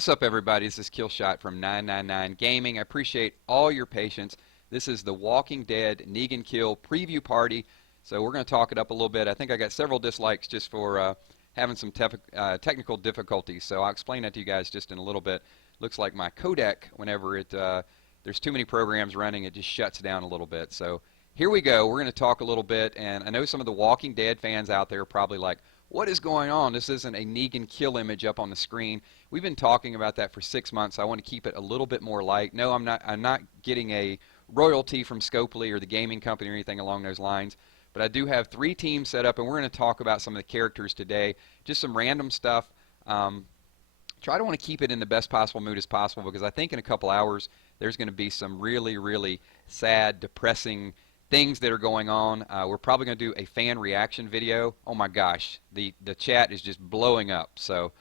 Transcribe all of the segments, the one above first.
What's up, everybody? This is Killshot from 999 Gaming. I appreciate all your patience. This is the Walking Dead Negan Kill Preview Party. So we're going to talk it up a little bit. I think I got several dislikes just for having some technical difficulties. So I'll explain that to you guys just in a little bit. Looks like my codec, whenever there's too many programs running, it just shuts down a little bit. So here we go. We're going to talk a little bit. And I know some of the Walking Dead fans out there are probably like, what is going on? This isn't a Negan kill image up on the screen. We've been talking about that for 6 months. So I want to keep it a little bit more light. No, I'm not getting a royalty from Scopely or the gaming company or anything along those lines. But I do have 3 teams set up, and we're going to talk about some of the characters today. Just some random stuff. Try to want to keep it in the best possible mood as possible, because I think in a couple hours there's going to be some really, really sad, depressing things that are going on. We're probably going to do a fan reaction video. Oh my gosh, the chat is just blowing up. So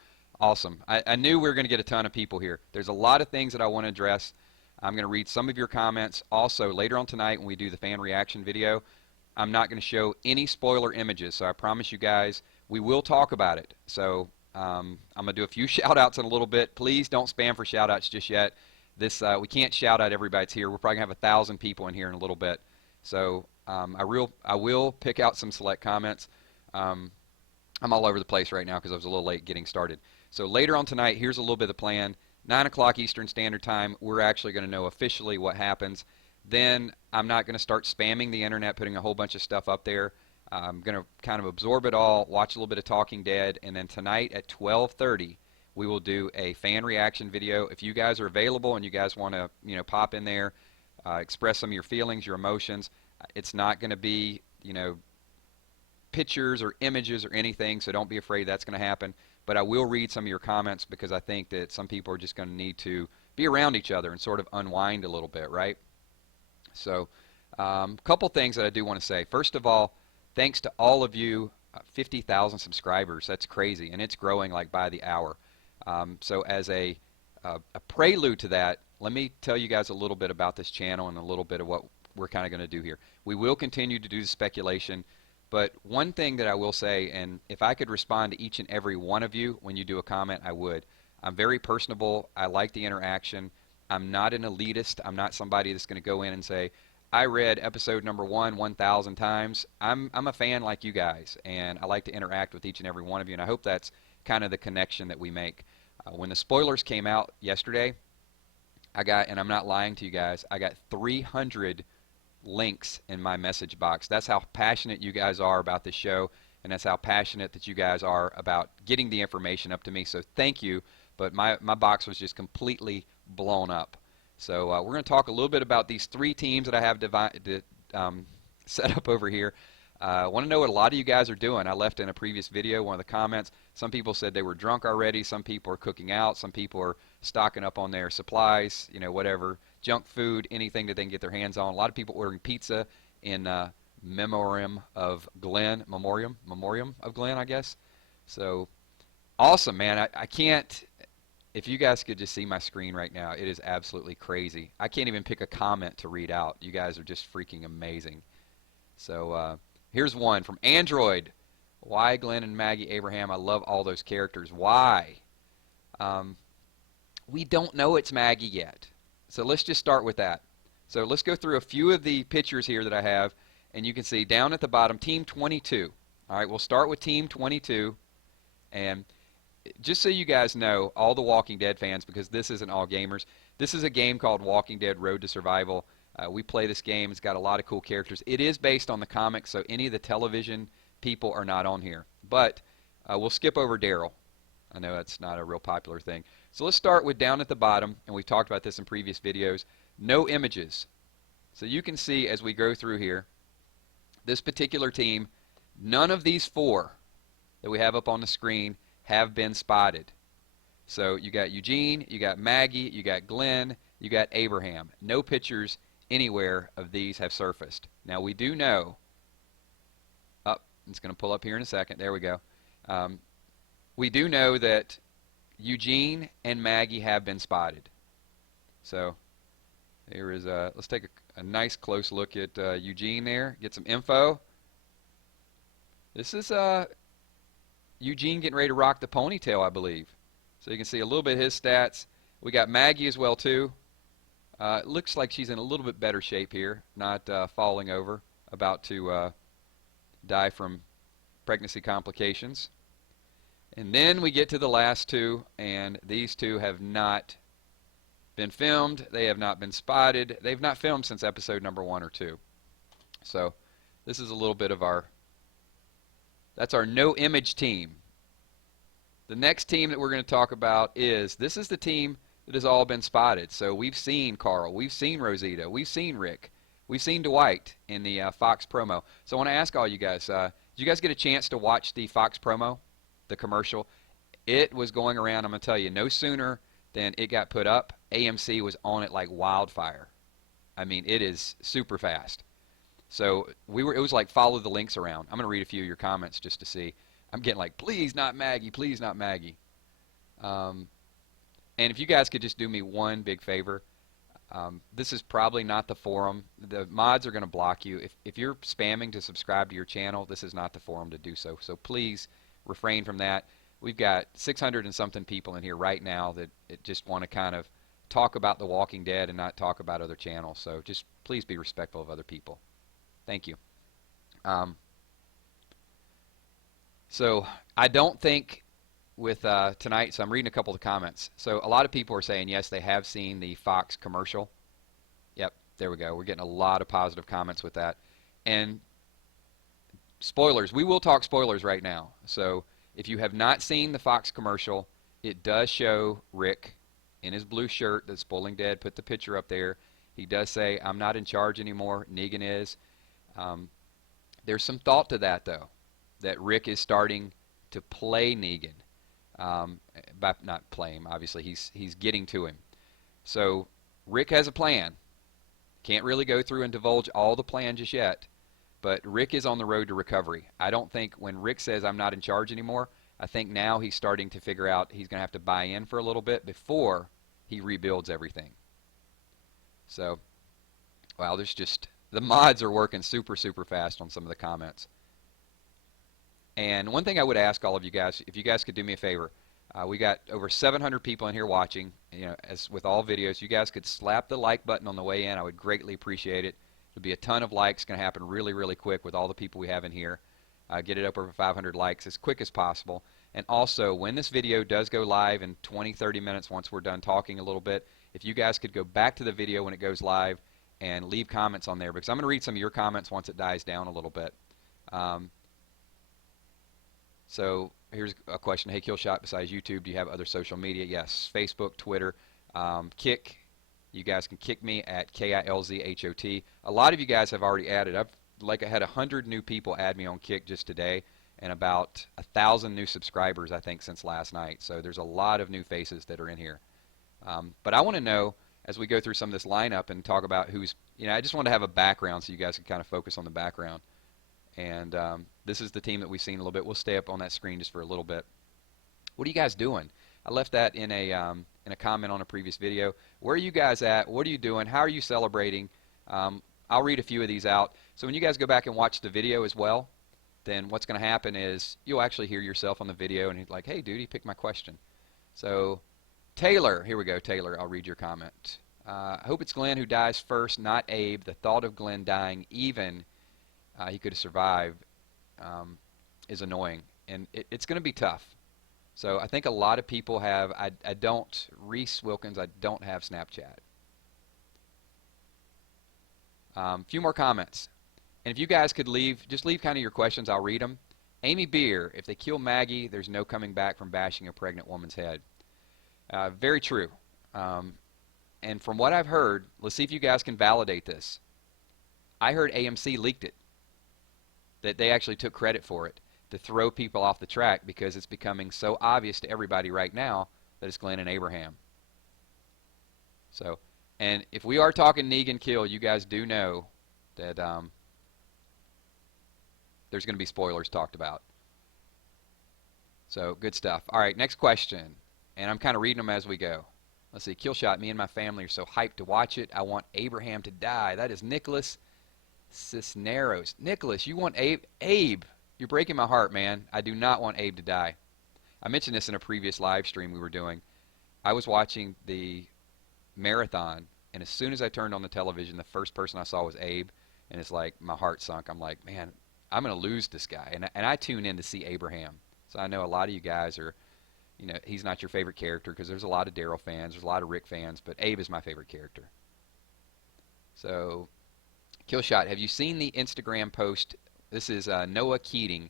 awesome. I knew we were going to get a ton of people here. There's a lot of things that I want to address. I'm going to read some of your comments. Also, later on tonight when we do the fan reaction video, I'm not going to show any spoiler images, so I promise you guys we will talk about it. So I'm going to do a few shout outs in a little bit. Please don't spam for shout outs just yet. We can't shout out everybody that's here. We're probably going to have 1,000 people in here in a little bit. So I will pick out some select comments. I'm all over the place right now because I was a little late getting started. So later on tonight, here's a little bit of the plan. 9 o'clock Eastern Standard Time, we're actually going to know officially what happens. Then I'm not going to start spamming the internet, putting a whole bunch of stuff up there. I'm going to kind of absorb it all, watch a little bit of Talking Dead, and then tonight at 12:30 we will do a fan reaction video. If you guys are available and you guys want to, pop in there, express some of your feelings, your emotions. It's not going to be, pictures or images or anything, so don't be afraid that's going to happen. But I will read some of your comments because I think that some people are just going to need to be around each other and sort of unwind a little bit, right? So a couple things that I do want to say. First of all, thanks to all of you, 50,000 subscribers. That's crazy, and it's growing like by the hour. So as a prelude to that, let me tell you guys a little bit about this channel and a little bit of what we're kind of going to do here. We will continue to do the speculation, but one thing that I will say, and if I could respond to each and every one of you when you do a comment, I would. I'm very personable. I like the interaction. I'm not an elitist. I'm not somebody that's going to go in and say, I read episode number 1,000 times. I'm a fan like you guys, and I like to interact with each and every one of you, and I hope that's kind of the connection that we make. When the spoilers came out yesterday, I got, and I'm not lying to you guys, I got 300 links in my message box. That's how passionate you guys are about this show, and that's how passionate that you guys are about getting the information up to me. So thank you, but my box was just completely blown up. So we're going to talk a little bit about these 3 teams that I have set up over here. I want to know what a lot of you guys are doing. I left in a previous video one of the comments. Some people said they were drunk already. Some people are cooking out. Some people are stocking up on their supplies, whatever, junk food, anything that they can get their hands on. A lot of people ordering pizza in memoriam of Glenn, memoriam of Glenn, I guess. So awesome, man. I can't, if you guys could just see my screen right now, it is absolutely crazy. I can't even pick a comment to read out. You guys are just freaking amazing. So here's one from Android. Why Glenn and Maggie Abraham? I love all those characters. Why? We don't know it's Maggie yet. So let's just start with that. So let's go through a few of the pictures here that I have, and you can see down at the bottom, Team 22. All right, we'll start with Team 22. And just so you guys know, all the Walking Dead fans, because this isn't all gamers, this is a game called Walking Dead Road to Survival. We play this game. It's got a lot of cool characters. It is based on the comics, so any of the television people are not on here. But we'll skip over Daryl. I know that's not a real popular thing. So let's start with down at the bottom, and we've talked about this in previous videos, no images. So you can see as we go through here, this particular team, none of these 4 that we have up on the screen have been spotted. So you got Eugene, you got Maggie, you got Glenn, you got Abraham. No pictures anywhere of these have surfaced. Now we do know, it's going to pull up here in a second, there we go. We do know that Eugene and Maggie have been spotted. So here is let's take a nice close look at Eugene there, get some info. This is Eugene getting ready to rock the ponytail, I believe. So you can see a little bit of his stats. We got Maggie as well too. It looks like she's in a little bit better shape here, not falling over, about to die from pregnancy complications. And then we get to the last two, and these two have not been filmed. They have not been spotted. They've not filmed since episode number 1 or 2. So this is a little bit of that's our no image team. The next team that we're going to talk about this is the team that has all been spotted. So we've seen Carl, we've seen Rosita, we've seen Rick, we've seen Dwight in the Fox promo. So I want to ask all you guys, did you guys get a chance to watch the Fox promo, the commercial? It was going around, I'm going to tell you, no sooner than it got put up, AMC was on it like wildfire. I mean, it is super fast. So it was like follow the links around. I'm going to read a few of your comments just to see. I'm getting like, please not Maggie, please not Maggie. And if you guys could just do me one big favor, this is probably not the forum. The mods are going to block you. If you're spamming to subscribe to your channel, this is not the forum to do so. So please refrain from that. We've got 600 and something people in here right now that just want to kind of talk about The Walking Dead and not talk about other channels. So just please be respectful of other people. Thank you. So I don't think with tonight, so I'm reading a couple of the comments. So a lot of people are saying, yes, they have seen the Fox commercial. Yep, there we go. We're getting a lot of positive comments with that. And spoilers, we will talk spoilers right now. So if you have not seen the Fox commercial, it does show Rick in his blue shirt that's spoiling dead. Put the picture up there. He does say, I'm not in charge anymore. Negan is. There's some thought to that, though, that Rick is starting to play Negan. Not play him, obviously. He's getting to him. So Rick has a plan. Can't really go through and divulge all the plan just yet. But Rick is on the road to recovery. I don't think when Rick says, I'm not in charge anymore, I think now he's starting to figure out he's going to have to buy in for a little bit before he rebuilds everything. So, wow, there's just, the mods are working super, super fast on some of the comments. And one thing I would ask all of you guys, if you guys could do me a favor, we got over 700 people in here watching. You know, as with all videos, you guys could slap the like button on the way in. I would greatly appreciate it. It'll be a ton of likes. Going to happen really, really quick with all the people we have in here. Get it up over 500 likes as quick as possible. And also, when this video does go live in 20, 30 minutes, once we're done talking a little bit, if you guys could go back to the video when it goes live and leave comments on there, because I'm going to read some of your comments once it dies down a little bit. So here's a question. Hey, Killshot, besides YouTube, do you have other social media? Yes, Facebook, Twitter, Kick. You guys can kick me at KILZHOT. A lot of you guys have already added. I had 100 new people add me on Kick just today, and about 1,000 new subscribers, I think, since last night. So there's a lot of new faces that are in here. But I want to know, as we go through some of this lineup and talk about who's, I just want to have a background so you guys can kind of focus on the background. And this is the team that we've seen a little bit. We'll stay up on that screen just for a little bit. What are you guys doing? I left that in a comment on a previous video. Where are you guys at? What are you doing? How are you celebrating? I'll read a few of these out. So when you guys go back and watch the video as well, then what's going to happen is you'll actually hear yourself on the video, and he's like, hey, dude, he picked my question. So Taylor, here we go, Taylor, I'll read your comment. I hope it's Glenn who dies first, not Abe. The thought of Glenn dying, even he could have survived, is annoying. And it's going to be tough. So I think a lot of people have, I don't, Reese Wilkins, I don't have Snapchat. A few more comments. And if you guys could just leave kind of your questions, I'll read them. Amy Beer, if they kill Maggie, there's no coming back from bashing a pregnant woman's head. Very true. And from what I've heard, let's see if you guys can validate this. I heard AMC leaked it. That they actually took credit for it to throw people off the track because it's becoming so obvious to everybody right now that it's Glenn and Abraham. So, and if we are talking Negan kill, you guys do know that there's going to be spoilers talked about. So, good stuff. All right, next question. And I'm kind of reading them as we go. Let's see. Killshot, me and my family are so hyped to watch it. I want Abraham to die. That is Nicholas Cisneros. Nicholas, you want Abe? Abe, you're breaking my heart, man. I do not want Abe to die. I mentioned this in a previous live stream we were doing. I was watching the marathon, and as soon as I turned on the television, the first person I saw was Abe, and it's like my heart sunk. I'm like, man, I'm going to lose this guy. And I tune in to see Abraham. So I know a lot of you guys are, you know, he's not your favorite character because there's a lot of Daryl fans, there's a lot of Rick fans, but Abe is my favorite character. So, Killshot, have you seen the Instagram post? This is Noah Keating.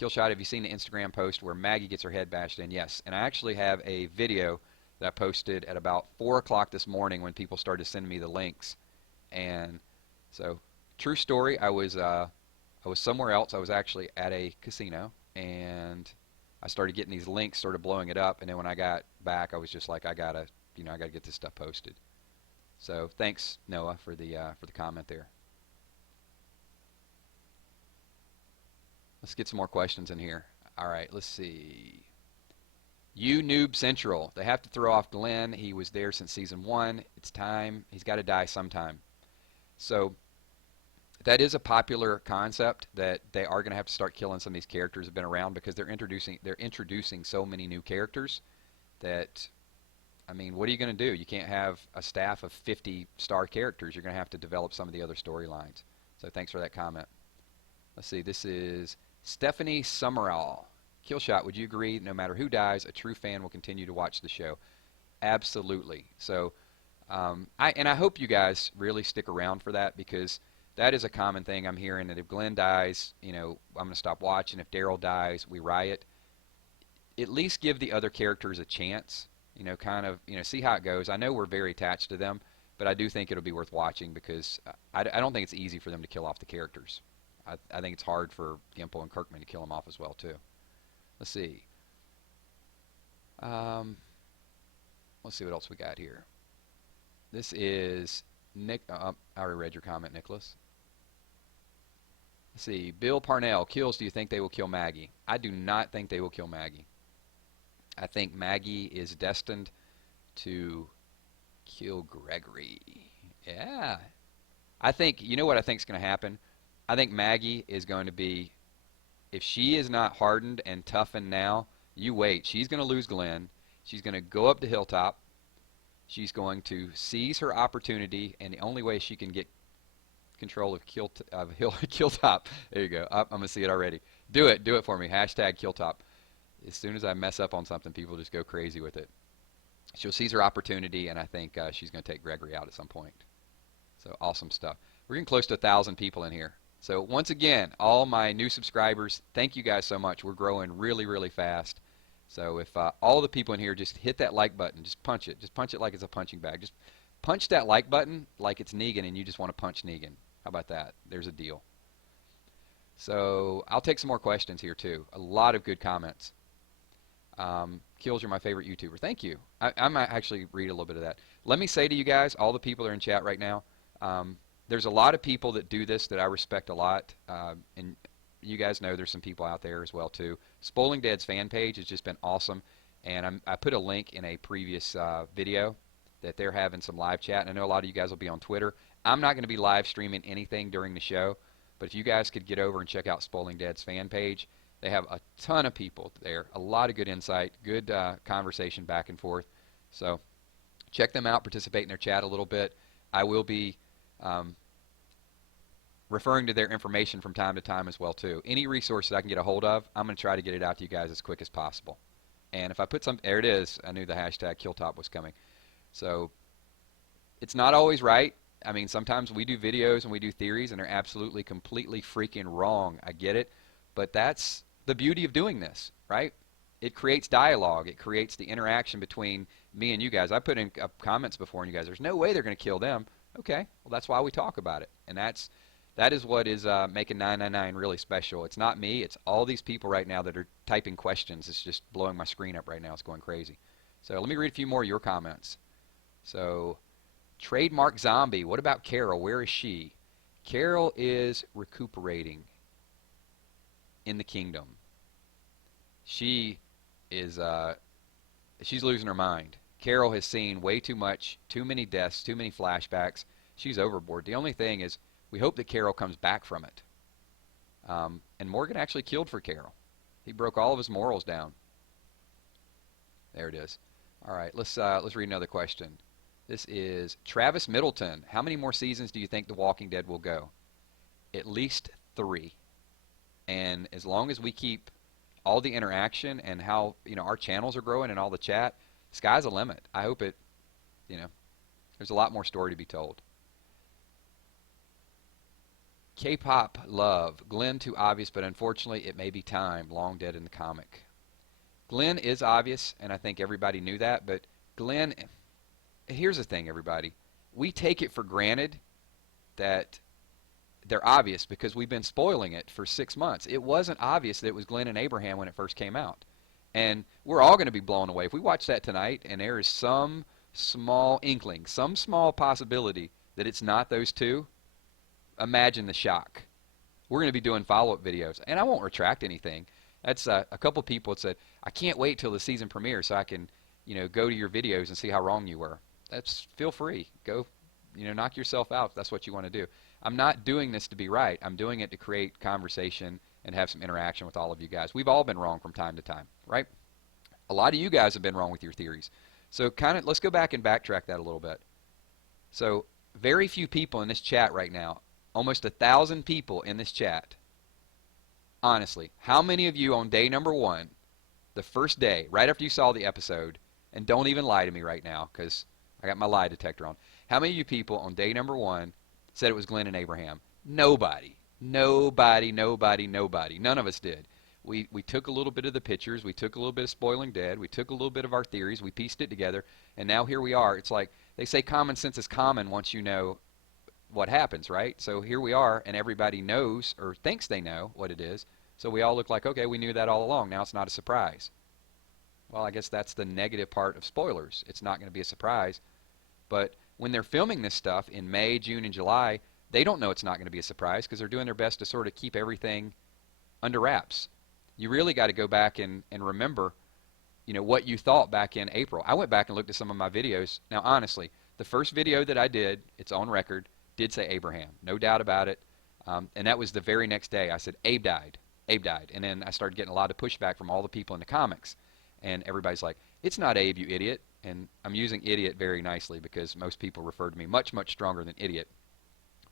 Killshot, have you seen the Instagram post where Maggie gets her head bashed in? Yes. And I actually have a video that I posted at about 4 o'clock this morning when people started sending me the links. And so, true story, I was somewhere else. I was actually at a casino, and I started getting these links, started blowing it up, and then when I got back, I was just like, I gotta get this stuff posted. So thanks, Noah, for the comment there. Let's get some more questions in here. All right, let's see. You Noob Central. They have to throw off Glenn. He was there since season 1. It's time. He's got to die sometime. So that is a popular concept that they are going to have to start killing some of these characters that have been around because they're introducing so many new characters that, I mean, what are you going to do? You can't have a staff of 50 star characters. You're going to have to develop some of the other storylines. So thanks for that comment. Let's see. This is Stephanie Summerall. Killshot, would you agree no matter who dies, a true fan will continue to watch the show? Absolutely. So I hope you guys really stick around for that because that is a common thing I'm hearing, that if Glenn dies, you know, I'm going to stop watching. If Daryl dies, we riot. At least give the other characters a chance, you know, kind of, you know, see how it goes. I know we're very attached to them, but I do think it'll be worth watching because I don't think it's easy for them to kill off the characters. I think it's hard for Gimple and Kirkman to kill them off as well, too. Let's see. Let's see what else we got here. This is Nick. I already read your comment, Nicholas. Let's see. Bill Parnell. Kills, do you think they will kill Maggie? I do not think they will kill Maggie. I think Maggie is destined to kill Gregory. Yeah. I think, you know what I think is going to happen? I think Maggie is going to be, if she is not hardened and toughened now, you wait. She's going to lose Glenn. She's going to go up to Hilltop. She's going to seize her opportunity, and the only way she can get control of Killtop. There you go. I'm going to see it already. Do it. Do it for me. Hashtag Killtop. As soon as I mess up on something, people just go crazy with it. She'll seize her opportunity, and I think she's going to take Gregory out at some point. So awesome stuff. We're getting close to 1,000 people in here. So once again, all my new subscribers, thank you guys so much. We're growing really, really fast. So if all the people in here just hit that like button, just punch it. Just punch it like it's a punching bag. Just punch that like button like it's Negan and you just want to punch Negan. How about that? There's a deal. So I'll take some more questions here too. A lot of good comments. Kills, you're my favorite YouTuber. Thank you. I might actually read a little bit of that. Let me say to you guys, all the people that are in chat right now, there's a lot of people that do this that I respect a lot, and you guys know there's some people out there as well too. Spoiling Dead's fan page has just been awesome, and I put a link in a previous video that they're having some live chat, and I know a lot of you guys will be on Twitter. I'm not going to be live streaming anything during the show, but if you guys could get over and check out Spoiling Dead's fan page, they have a ton of people there, a lot of good insight, good conversation back and forth. So check them out, participate in their chat a little bit. I will be referring to their information from time to time as well too. Any resources I can get a hold of, I'm going to try to get it out to you guys as quick as possible. And if I put some, there it is. I knew the hashtag Killtop was coming. So it's not always right. I mean, sometimes we do videos and we do theories and they're absolutely, completely freaking wrong. I get it. But that's the beauty of doing this, right? It creates dialogue. It creates the interaction between me and you guys. I put in comments before and you guys, there's no way they're going to kill them. Okay, well, that's why we talk about it. And that is what is making 999 really special. It's not me. It's all these people right now that are typing questions. It's just blowing my screen up right now. It's going crazy. So let me read a few more of your comments. So, Trademark Zombie, what about Carol? Where is she? Carol is recuperating in the kingdom. She is she's losing her mind. Carol has seen way too much, too many deaths, too many flashbacks. She's overboard. The only thing is we hope that Carol comes back from it. And Morgan actually killed for Carol. He broke all of his morals down. There it is. All right, let's read another question. This is Travis Middleton. How many more seasons do you think The Walking Dead will go? At least 3. And as long as we keep all the interaction and how our channels are growing and all the chat, sky's the limit. I hope there's a lot more story to be told. K-pop love. Glenn too obvious, but unfortunately it may be time. Long dead in the comic. Glenn is obvious, and I think everybody knew that, but Glenn, here's the thing, everybody. We take it for granted that they're obvious because we've been spoiling it for 6 months. It wasn't obvious that it was Glenn and Abraham when it first came out. And we're all going to be blown away. If we watch that tonight and there is some small inkling, some small possibility that it's not those two, imagine the shock. We're going to be doing follow-up videos, and I won't retract anything. That's a couple people had said, I can't wait till the season premiere so I can, go to your videos and see how wrong you were. Feel free. Go, knock yourself out if that's what you want to do. I'm not doing this to be right. I'm doing it to create conversation and have some interaction with all of you guys. We've all been wrong from time to time, right? A lot of you guys have been wrong with your theories. So let's go back and backtrack that a little bit. So very few people in this chat right now, almost 1,000 people in this chat. Honestly, how many of you on day number 1, the first day, right after you saw the episode, and don't even lie to me right now because I got my lie detector on. How many of you people on day number 1 said it was Glenn and Abraham? Nobody. Nobody, nobody, nobody. None of us did. We took a little bit of the pictures. We took a little bit of Spoiling Dead. We took a little bit of our theories. We pieced it together. And now here we are. It's like they say common sense is common once you know what happens, right? So here we are, and everybody knows or thinks they know what it is. So we all look like, okay, we knew that all along. Now it's not a surprise. Well, I guess that's the negative part of spoilers. It's not going to be a surprise. But when they're filming this stuff in May, June, and July, they don't know it's not going to be a surprise because they're doing their best to sort of keep everything under wraps. You really got to go back and remember, what you thought back in April. I went back and looked at some of my videos. Now, honestly, the first video that I did, it's on record, did say Abraham. No doubt about it. And that was the very next day. I said, Abe died. Abe died. And then I started getting a lot of pushback from all the people in the comics. And everybody's like, it's not Abe, you idiot. And I'm using idiot very nicely because most people refer to me much, much stronger than idiot.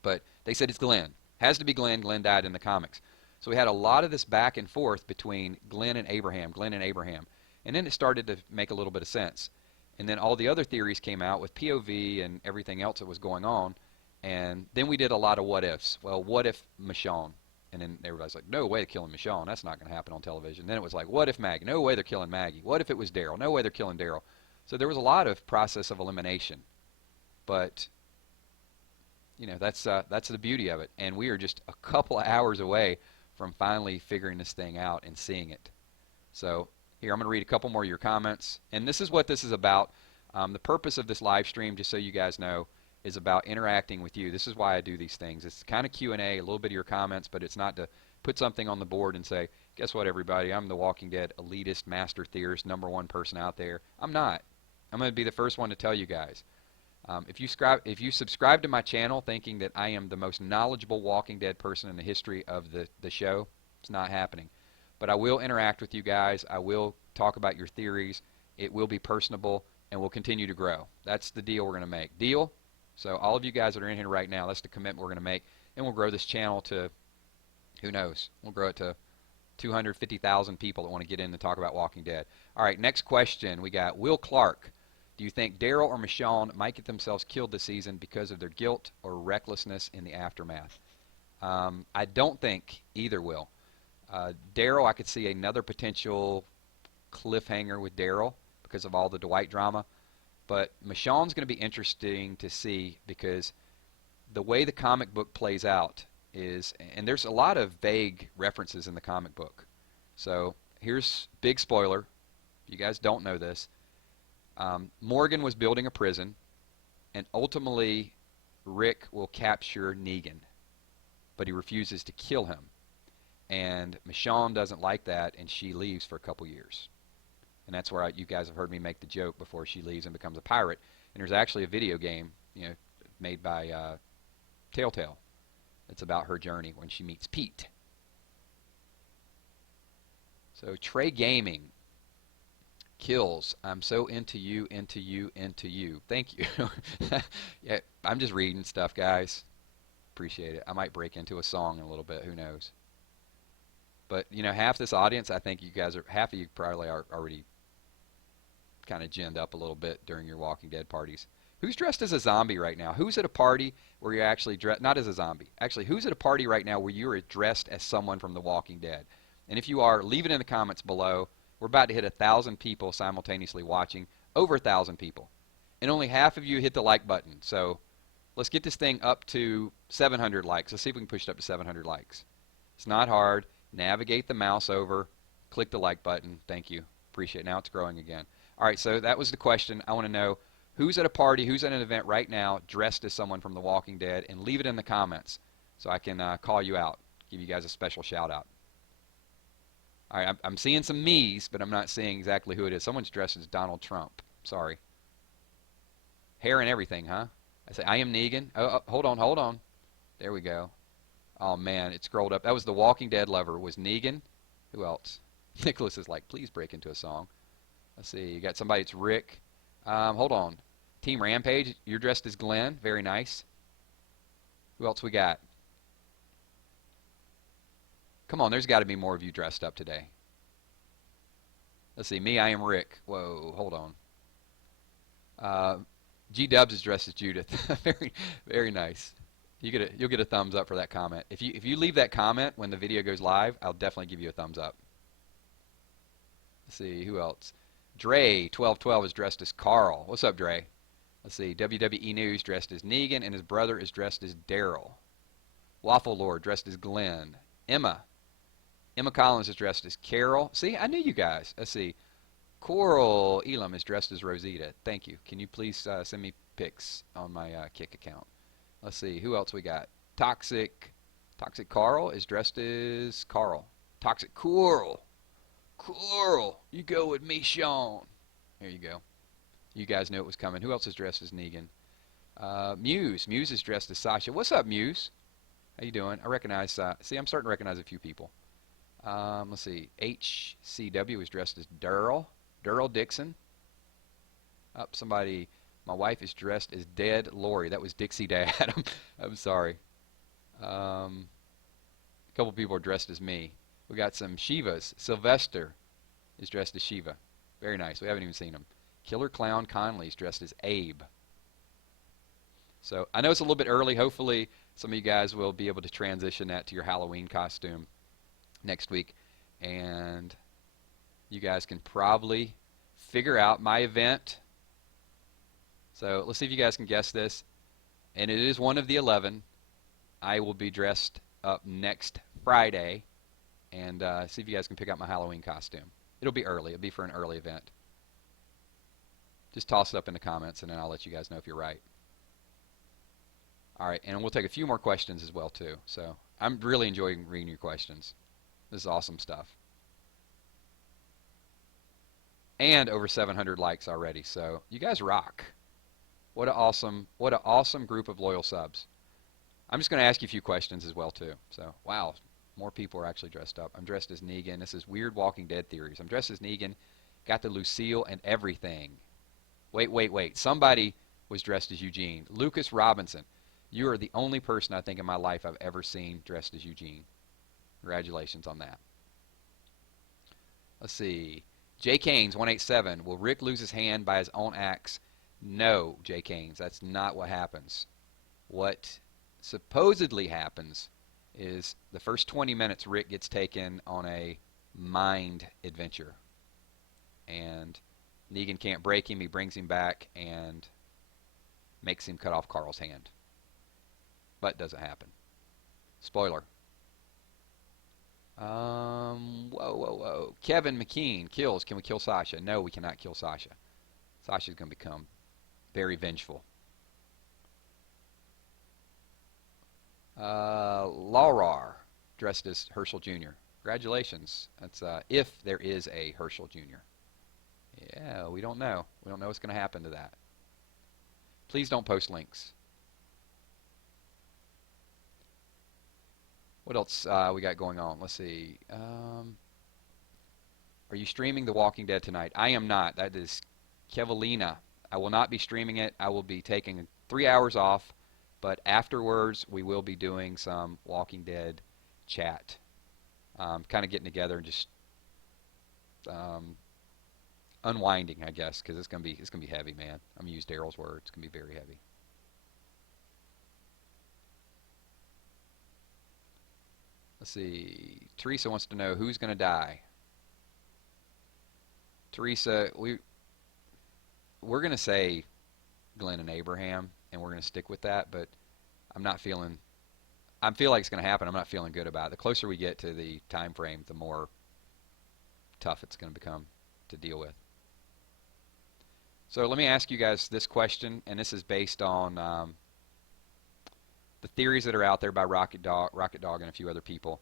But they said it's Glenn. Has to be Glenn. Glenn died in the comics. So we had a lot of this back and forth between Glenn and Abraham, Glenn and Abraham. And then it started to make a little bit of sense. And then all the other theories came out with POV and everything else that was going on. And then we did a lot of what ifs. Well, what if Michonne? And then everybody's like, no way they're killing Michonne. That's not going to happen on television. Then it was like, what if Maggie? No way they're killing Maggie. What if it was Daryl? No way they're killing Daryl. So there was a lot of process of elimination. But, that's the beauty of it. And we are just a couple of hours away from finally figuring this thing out and seeing it. So here, I'm going to read a couple more of your comments. And this is what this is about. The purpose of this live stream, just so you guys know, is about interacting with you. This is why I do these things. It's kind of Q&A, a little bit of your comments, but it's not to put something on the board and say, guess what, everybody, I'm the Walking Dead elitist, master theorist, #1 person out there. I'm not. I'm going to be the first one to tell you guys. If you subscribe to my channel thinking that I am the most knowledgeable Walking Dead person in the history of the show, it's not happening. But I will interact with you guys. I will talk about your theories. It will be personable, and we'll continue to grow. That's the deal we're going to make. Deal? So all of you guys that are in here right now, that's the commitment we're going to make. And we'll grow this channel to, who knows, we'll grow it to 250,000 people that want to get in and talk about Walking Dead. All right, next question. We got Will Clark. Do you think Daryl or Michonne might get themselves killed this season because of their guilt or recklessness in the aftermath? I don't think either will. Daryl, I could see another potential cliffhanger with Daryl because of all the Dwight drama. But Michonne's going to be interesting to see because the way the comic book plays out is, and there's a lot of vague references in the comic book. So here's big spoiler. If you guys don't know this, Morgan was building a prison, and ultimately Rick will capture Negan, but he refuses to kill him. And Michonne doesn't like that, and she leaves for a couple years. And that's where you guys have heard me make the joke before she leaves and becomes a pirate. And there's actually a video game, made by Telltale. It's about her journey when she meets Pete. So Trey Gaming. Kills. I'm so into you, into you, into you. Thank you. Yeah, I'm just reading stuff, guys. Appreciate it. I might break into a song in a little bit. Who knows? But you know, half this audience, I think you guys are half of you probably are already kind of ginned up a little bit during your Walking Dead parties. Who's dressed as a zombie right now? Who's at a party where you're actually dressed not as a zombie? Actually, who's at a party right now where you're dressed as someone from The Walking Dead? And if you are, leave it in the comments below. We're about to hit 1,000 people simultaneously watching, over 1,000 people, and only half of you hit the like button. So let's get this thing up to 700 likes. Let's see if we can push it up to 700 likes. It's not hard. Navigate the mouse over, click the like button. Thank you. Appreciate it. Now it's growing again. All right, so that was the question. I want to know who's at a party, who's at an event right now dressed as someone from The Walking Dead, and leave it in the comments so I can call you out, give you guys a special shout out. All right, I'm seeing some me's, but I'm not seeing exactly who it is. Someone's dressed as Donald Trump. Sorry. Hair and everything, huh? I say, I am Negan. Oh, hold on, hold on. There we go. Oh, man, it scrolled up. That was The Walking Dead lover. Was Negan? Who else? Nicholas is like, please break into a song. Let's see. You got somebody. It's Rick. Hold on. Team Rampage. You're dressed as Glenn. Very nice. Who else we got? Come on. There's got to be more of you dressed up today. Let's see. Me, I am Rick. Whoa. Hold on. G-Dubs is dressed as Judith. Very, very nice. You'll get a thumbs up for that comment. If you leave that comment when the video goes live, I'll definitely give you a thumbs up. Let's see. Who else? Dre1212 is dressed as Carl. What's up, Dre? Let's see. WWE News dressed as Negan, and his brother is dressed as Daryl. Waffle Lord dressed as Glenn. Emma Collins is dressed as Carol. See, I knew you guys. Let's see. Coral Elam is dressed as Rosita. Thank you. Can you please send me pics on my Kick account? Let's see. Who else we got? Toxic Carl is dressed as Carl. Toxic Coral. You go with me, Sean. There you go. You guys knew it was coming. Who else is dressed as Negan? Muse is dressed as Sasha. What's up, Muse? How you doing? I recognize, see, I'm starting to recognize a few people. Let's see. HCW is dressed as Daryl Dixon. Somebody, my wife is dressed as Dead Lori. That was Dixie Dad. I'm sorry. A couple people are dressed as me. We got some Shivas. Sylvester is dressed as Shiva. Very nice. We haven't even seen him. Killer Clown Conley is dressed as Abe. So I know it's a little bit early. Hopefully some of you guys will be able to transition that to your Halloween costume next week. And you guys can probably figure out my event. So let's see if you guys can guess this. And it is one of the 11. I will be dressed up next Friday. And see if you guys can pick out my Halloween costume. It'll be early. It'll be for an early event. Just toss it up in the comments, and then I'll let you guys know if you're right. All right, and we'll take a few more questions as well, too. So I'm really enjoying reading your questions. This is awesome stuff. And over 700 likes already, so you guys rock. What an awesome group of loyal subs. I'm just going to ask you a few questions as well, too. So, wow. More people are actually dressed up. I'm dressed as Negan. This is Weird Walking Dead Theories. I'm dressed as Negan. Got the Lucille and everything. Wait. Somebody was dressed as Eugene. Lucas Robinson. You are the only person I think in my life I've ever seen dressed as Eugene. Congratulations on that. Let's see. J. Canes 187. Will Rick lose his hand by his own axe? No, J. Canes. That's not what happens. What supposedly happens is the first 20 minutes Rick gets taken on a mind adventure. And Negan can't break him. He brings him back and makes him cut off Carl's hand. But it doesn't happen. Spoiler. Whoa. Kevin McKean kills. Can we kill Sasha? No, we cannot kill Sasha. Sasha's going to become very vengeful. Laurar, dressed as Herschel Jr. Congratulations. That's if there is a Herschel Jr. Yeah, we don't know. We don't know what's going to happen to that. Please don't post links. What else we got going on? Let's see. Are you streaming The Walking Dead tonight? I am not. That is Kevalina. I will not be streaming it. I will be taking 3 hours off, but afterwards we will be doing some Walking Dead chat. Kind of getting together and just um, unwinding, I guess, because it's gonna be heavy, man. I'm gonna use Daryl's word. It's gonna be very heavy. Let's see. Teresa wants to know who's gonna die. Teresa, we're gonna say Glenn and Abraham, and we're gonna stick with that. But I'm not feeling. I feel like it's gonna happen. I'm not feeling good about it. The closer we get to the time frame, the more tough it's gonna become to deal with. So let me ask you guys this question, and this is based on the theories that are out there by Rocket Dog, and a few other people.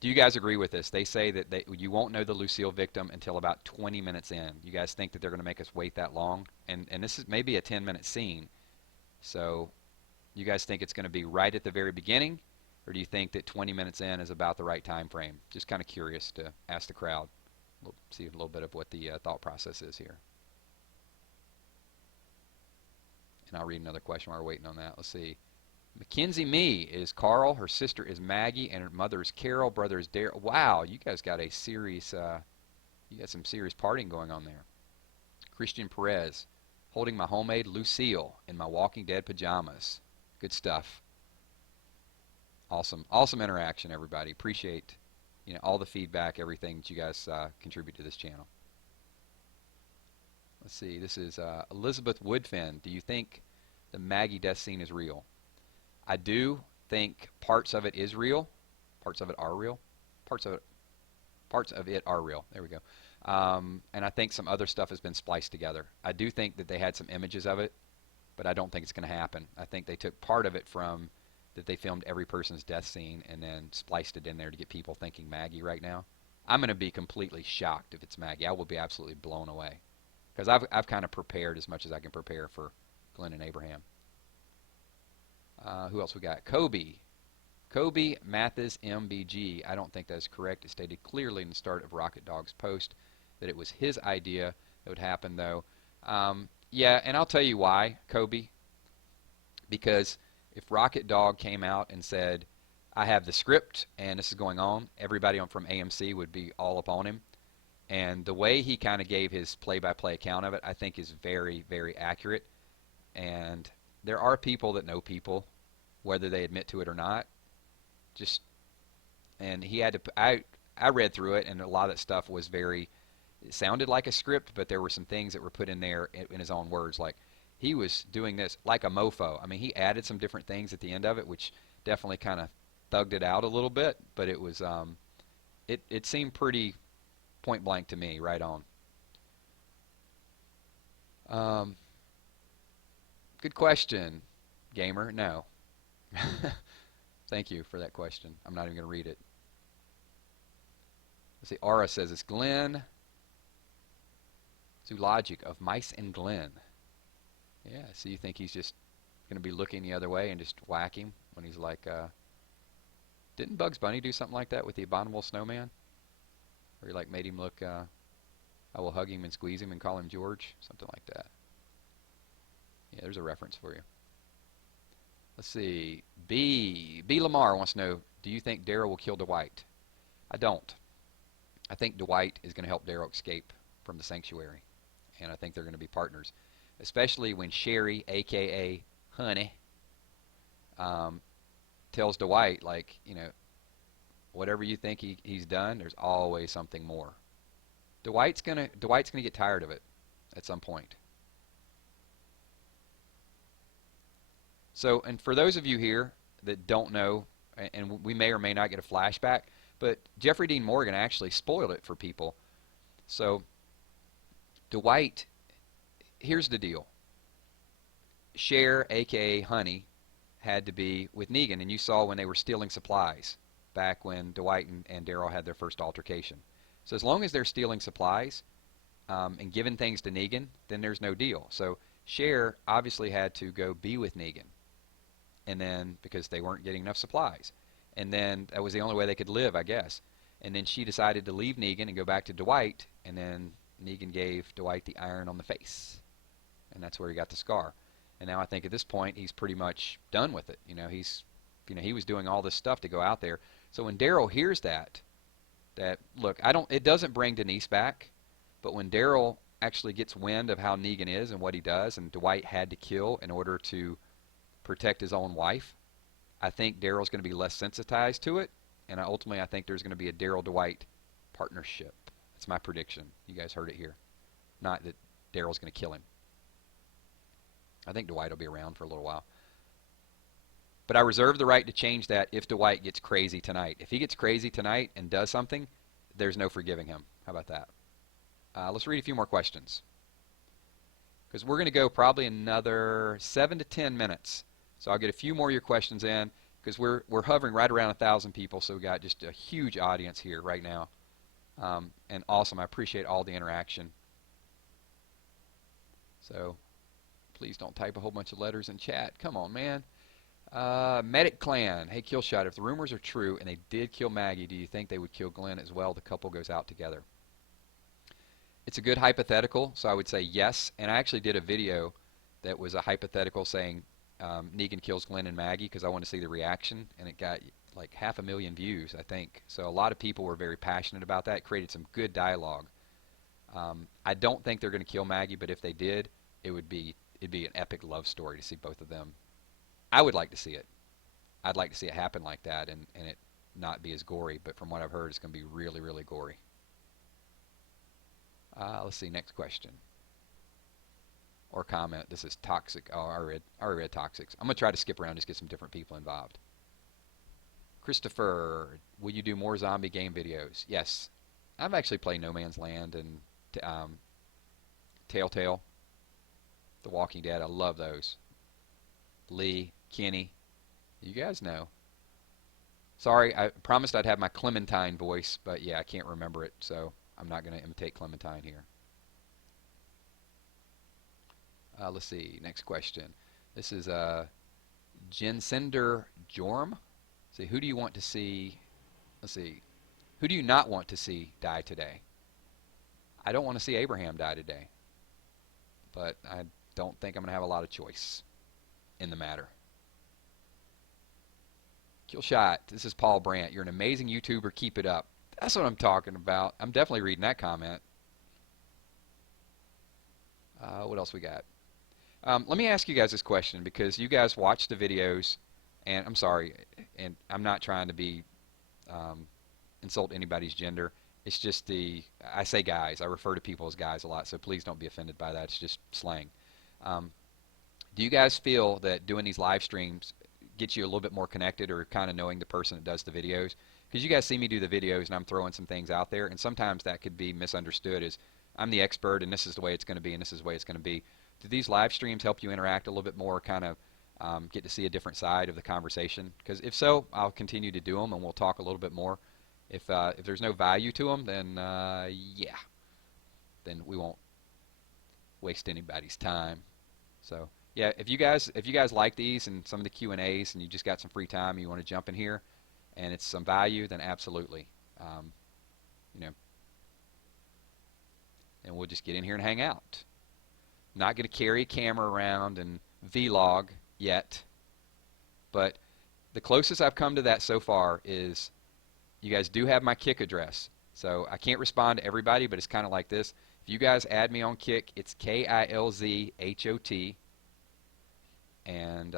Do you guys agree with this? They say that you won't know the Lucille victim until about 20 minutes in. You guys think that they're going to make us wait that long? And this is maybe a 10-minute scene. So you guys think it's going to be right at the very beginning, or do you think that 20 minutes in is about the right time frame? Just kind of curious to ask the crowd. We'll see a little bit of what the thought process is here. And I'll read another question while we're waiting on that. Let's see. Mackenzie Me is Carl, her sister is Maggie, and her mother is Carol, brother is Daryl. Wow, you guys got a serious, you got some serious partying going on there. Christian Perez, holding my homemade Lucille in my Walking Dead pajamas. Good stuff. Awesome, awesome interaction, everybody. Appreciate, all the feedback, everything that you guys contribute to this channel. Let's see. This is Elizabeth Woodfin. Do you think the Maggie death scene is real? I do think parts of it is real. Parts of it are real. Parts of it are real. There we go. And I think some other stuff has been spliced together. I do think that they had some images of it, but I don't think it's going to happen. I think they took part of it from that they filmed every person's death scene and then spliced it in there to get people thinking Maggie right now. I'm going to be completely shocked if it's Maggie. I will be absolutely blown away because I've kind of prepared as much as I can prepare for Glenn and Abraham. Who else we got? Kobe Mathis MBG. I don't think that is correct. It stated clearly in the start of Rocket Dog's post that it was his idea that would happen, though. Yeah, and I'll tell you why, Kobe. Because if Rocket Dog came out and said, I have the script and this is going on, everybody from AMC would be all up on him. And the way he kind of gave his play-by-play account of it, I think is very, very accurate. And there are people that know people, whether they admit to it or not. And he had to. I read through it, and a lot of that stuff was it sounded like a script, but there were some things that were put in there in his own words, like he was doing this like a mofo. I mean, he added some different things at the end of it, which definitely kind of thugged it out a little bit, but it was it seemed pretty point blank to me, right on. Good question, gamer. No. Thank you for that question. I'm not even going to read it. Let's see. Aura says it's Glenn. Zoologic of Mice and Glenn. Yeah, so you think he's just going to be looking the other way and just whack him when he's like, didn't Bugs Bunny do something like that with the abominable snowman? Where he like made him look, I will hug him and squeeze him and call him George? Something like that. Yeah, there's a reference for you. Let's see. B. Lamar wants to know, do you think Daryl will kill Dwight? I don't. I think Dwight is going to help Daryl escape from the sanctuary. And I think they're going to be partners. Especially when Sherry, a.k.a. Honey, tells Dwight, like, whatever you think he's done, there's always something more. Dwight's gonna get tired of it at some point. So, and for those of you here that don't know, and we may or may not get a flashback, but Jeffrey Dean Morgan actually spoiled it for people. So, Dwight, here's the deal. Cher, a.k.a. Honey, had to be with Negan, and you saw when they were stealing supplies back when Dwight and Daryl had their first altercation. So as long as they're stealing supplies and giving things to Negan, then there's no deal. So Cher obviously had to go be with Negan, and then because they weren't getting enough supplies, and then that was the only way they could live, I guess. and then she decided to leave Negan and go back to Dwight, and then Negan gave Dwight the iron on the face, and that's where he got the scar. And now I think at this point he's pretty much done with it. He was doing all this stuff to go out there. So when Daryl hears that look, it doesn't bring Denise back, but when Daryl actually gets wind of how Negan is and what he does, and Dwight had to kill in order to protect his own wife, I think Daryl's going to be less sensitized to it, and ultimately I think there's going to be a Daryl-Dwight partnership. That's my prediction. You guys heard it here. Not that Daryl's going to kill him. I think Dwight will be around for a little while. But I reserve the right to change that if Dwight gets crazy tonight. If he gets crazy tonight and does something, there's no forgiving him. How about that? Let's read a few more questions, because we're going to go probably another 7 to 10 minutes. So I'll get a few more of your questions in, because we're hovering right around 1,000 people, so we got just a huge audience here right now. And awesome. I appreciate all the interaction. So please don't type a whole bunch of letters in chat. Come on, man. Medic Clan. Hey, Killshot, if the rumors are true and they did kill Maggie, do you think they would kill Glenn as well? The couple goes out together. It's a good hypothetical, so I would say yes. And I actually did a video that was a hypothetical saying Negan kills Glenn and Maggie, because I want to see the reaction, and it got like 500,000 views, I think. So a lot of people were very passionate about that. It created some good dialogue. I don't think they're going to kill Maggie, but if they did, it'd be an epic love story to see both of them. I would like to see it. I'd like to see it happen like that, and it not be as gory, but from what I've heard, it's going to be really, really gory. Let's see, next question. Or comment. This is Toxic. Oh, I already read Toxics. I'm going to try to skip around, just get some different people involved. Christopher, will you do more zombie game videos? Yes. I've actually played No Man's Land and Telltale, The Walking Dead. I love those. Lee, Kenny, you guys know. Sorry, I promised I'd have my Clementine voice, but yeah, I can't remember it, so I'm not going to imitate Clementine here. Let's see, next question. This is Jensender Jorm. See, who do you want to see? Let's see. Who do you not want to see die today? I don't want to see Abraham die today, but I don't think I'm going to have a lot of choice in the matter. Killshot, this is Paul Brandt. You're an amazing YouTuber. Keep it up. That's what I'm talking about. I'm definitely reading that comment. What else we got? Let me ask you guys this question, because you guys watch the videos, and I'm sorry, and I'm not trying to be insult anybody's gender. It's just I say guys. I refer to people as guys a lot, so please don't be offended by that. It's just slang. Do you guys feel that doing these live streams gets you a little bit more connected, or kind of knowing the person that does the videos? Because you guys see me do the videos and I'm throwing some things out there, and sometimes that could be misunderstood as I'm the expert and this is the way it's going to be and this is the way it's going to be. Do these live streams help you interact a little bit more, kind of get to see a different side of the conversation? Because if so, I'll continue to do them and we'll talk a little bit more. If there's no value to them, then yeah, then we won't waste anybody's time. So yeah, if you guys like these and some of the Q&As, and you just got some free time and you want to jump in here and it's some value, then absolutely, and we'll just get in here and hang out. Not going to carry a camera around and vlog yet, but the closest I've come to that so far is you guys do have my Kick address. So I can't respond to everybody, but it's kind of like this. If you guys add me on Kick, it's KILZHOT. And,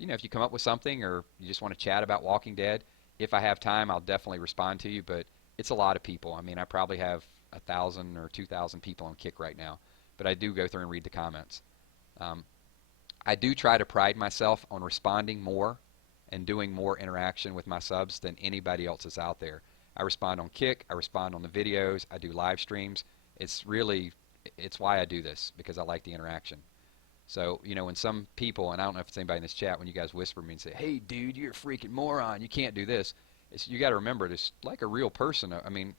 if you come up with something or you just want to chat about Walking Dead, if I have time, I'll definitely respond to you, but it's a lot of people. I mean, I probably have 1,000 or 2,000 people on Kick right now, but I do go through and read the comments. I do try to pride myself on responding more and doing more interaction with my subs than anybody else that's out there. I respond on Kick, I respond on the videos, I do live streams. It's why I do this, because I like the interaction. So, when some people, and I don't know if it's anybody in this chat, when you guys whisper me and say, hey dude, you're a freaking moron, you can't do this, you got to remember, it's like a real person. I mean,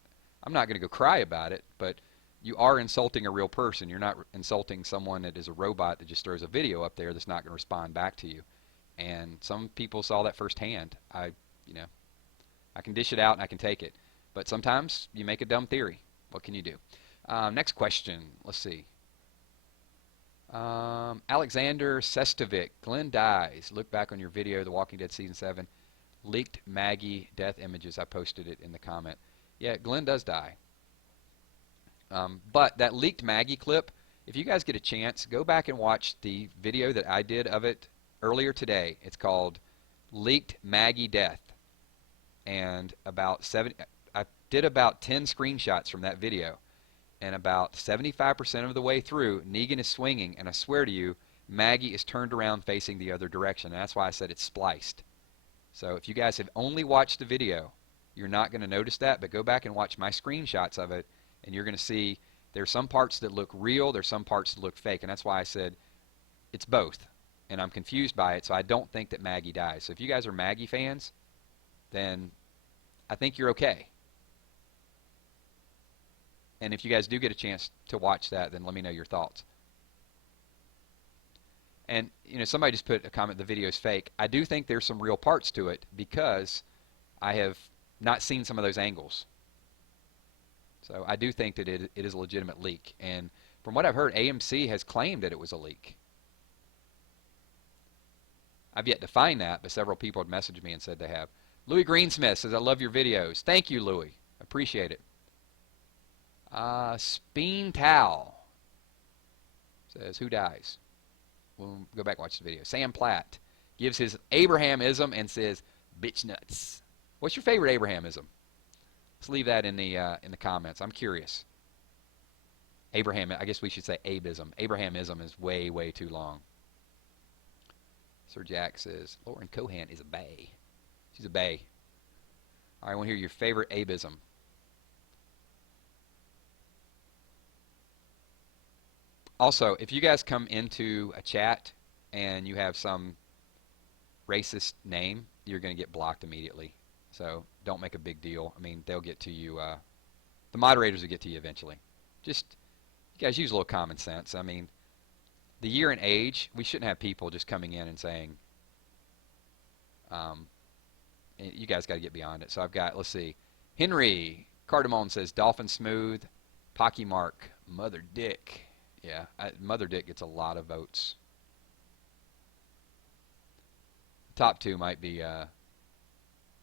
I'm not going to go cry about it, but you are insulting a real person. You're not insulting someone that is a robot that just throws a video up there that's not going to respond back to you. And some people saw that firsthand. I can dish it out and I can take it. But sometimes you make a dumb theory. What can you do? Next question. Let's see. Alexander Sestovic. Glenn dies. Look back on your video, The Walking Dead Season 7. Leaked Maggie death images. I posted it in the comment. Yeah, Glenn does die. But that leaked Maggie clip, if you guys get a chance, go back and watch the video that I did of it earlier today. It's called Leaked Maggie Death. And I did about 10 screenshots from that video. And about 75% of the way through, Negan is swinging, and I swear to you, Maggie is turned around facing the other direction. And that's why I said it's spliced. So if you guys have only watched the video, you're not going to notice that, but go back and watch my screenshots of it, and you're going to see there's some parts that look real, there's some parts that look fake, and that's why I said it's both. And I'm confused by it, so I don't think that Maggie dies. So if you guys are Maggie fans, then I think you're okay. And if you guys do get a chance to watch that, then let me know your thoughts. And, you know, somebody just put a comment, the video is fake. I do think there's some real parts to it because I have not seen some of those angles. So I do think that it is a legitimate leak. And from what I've heard, AMC has claimed that it was a leak. I've yet to find that, but several people have messaged me and said they have. Louis Greensmith says, I love your videos. Thank you, Louis. Appreciate it. Speen Towel says, who dies? We'll go back and watch the video. Sam Platt gives his Abrahamism and says, bitch nuts. What's your favorite Abrahamism? Let's leave that in the comments. I'm curious. Abraham, I guess we should say abism. Abrahamism is way, way too long. Sir Jack says, Lauren Cohan is a bae. She's a bae. All right, I want to hear your favorite abism. Also, if you guys come into a chat and you have some racist name, you're going to get blocked immediately. So don't make a big deal. I mean, they'll get to you. The moderators will get to you eventually. Just, you guys use a little common sense. I mean, the year and age, we shouldn't have people just coming in and saying, you guys got to get beyond it. So I've got, let's see, Henry Cardamone says, Dolphin Smooth, Pocky Mark, Mother Dick. Yeah, Mother Dick gets a lot of votes. Top two might be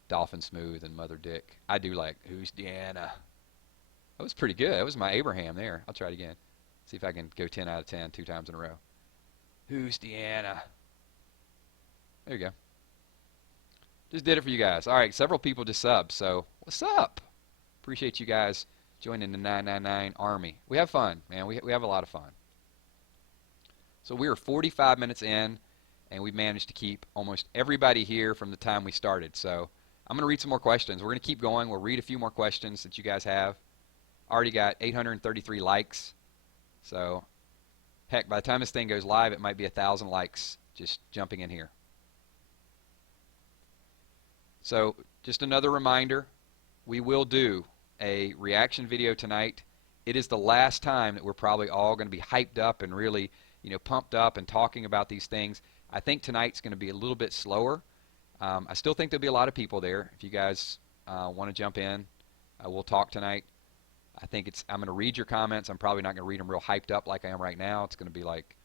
Dolphin Smooth and Mother Dick. I do like Who's Deanna. That was pretty good. That was my Abraham there. I'll try it again. See if I can go 10 out of 10 2 times in a row. Who's Deanna? There you go. Just did it for you guys. All right, several people just subbed, so what's up? Appreciate you guys joining the 999 Army. We have fun, man. We have a lot of fun. So we are 45 minutes in, and we've managed to keep almost everybody here from the time we started. So I'm going to read some more questions. We're going to keep going. We'll read a few more questions that you guys have. Already got 833 likes. So, heck, by the time this thing goes live, it might be 1,000 likes just jumping in here. So, just another reminder, we will do a reaction video tonight. It is the last time that we're probably all going to be hyped up and really, pumped up and talking about these things. I think tonight's going to be a little bit slower. I still think there'll be a lot of people there. If you guys want to jump in, we'll talk tonight. I think I'm going to read your comments. I'm probably not going to read them real hyped up like I am right now. It's going to be like,